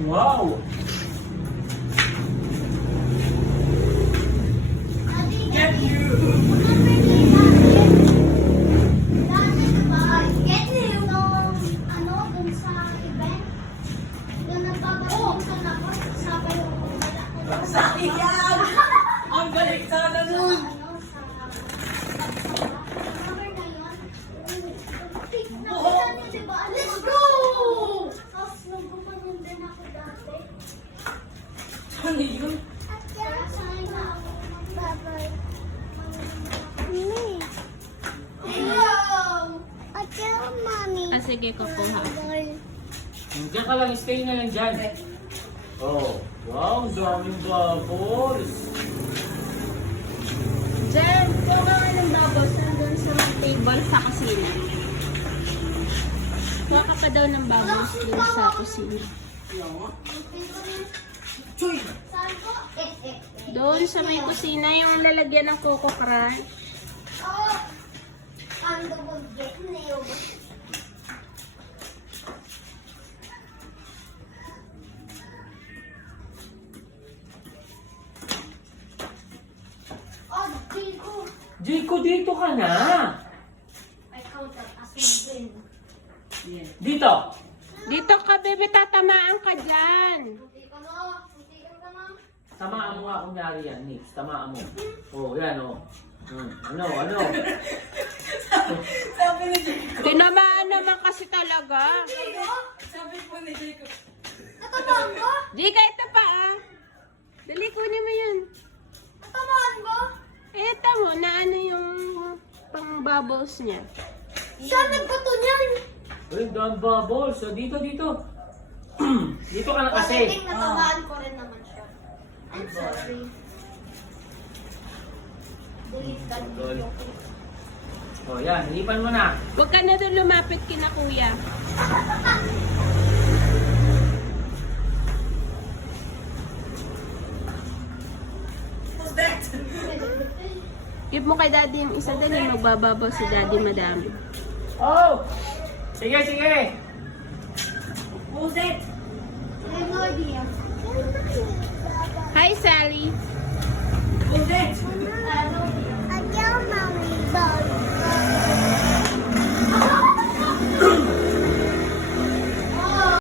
Wow! Get you! Sayang! Ang galing sana nun! Let's go! Ano yun? Sige, kukuha. Diyan ka lang, stay na lang dyan. Oh, wow, daming bubbles. Jen, kuha ka ng bubbles nandun sa table sa kusina. Kuha ka pa daw ng bubbles dun sa kusina. Chuy! Doon sa may kusina yung lalagyan ng Coco Crush. Jayco, dito ka na. Dito. Dito ka, bebe, tatamaan ka dyan. Tamaan mo nga kunyari yan, Nix. Tamaan mo. Oh, yan oh. Ano? Sabi ni Jayco. Tinamaan naman kasi talaga. Sabi po ni Jayco. Jika, ito pa ah. Dali, kunin mo yun. Ito mo, na ano yung pang bubbles niya. Saan nagbato niyan? Uy, daming bubbles. So, dito. Dito ka na kasi. Natamaan ko rin naman siya. I'm sorry. Oh, yan. Hilipan mo na. Huwag ka na doon lumapit kina kuya. Who's that? Give mo kay daddy yung isa dali, magbababaw si daddy madami. Oh! Sige. Who's that? Hi, Sally.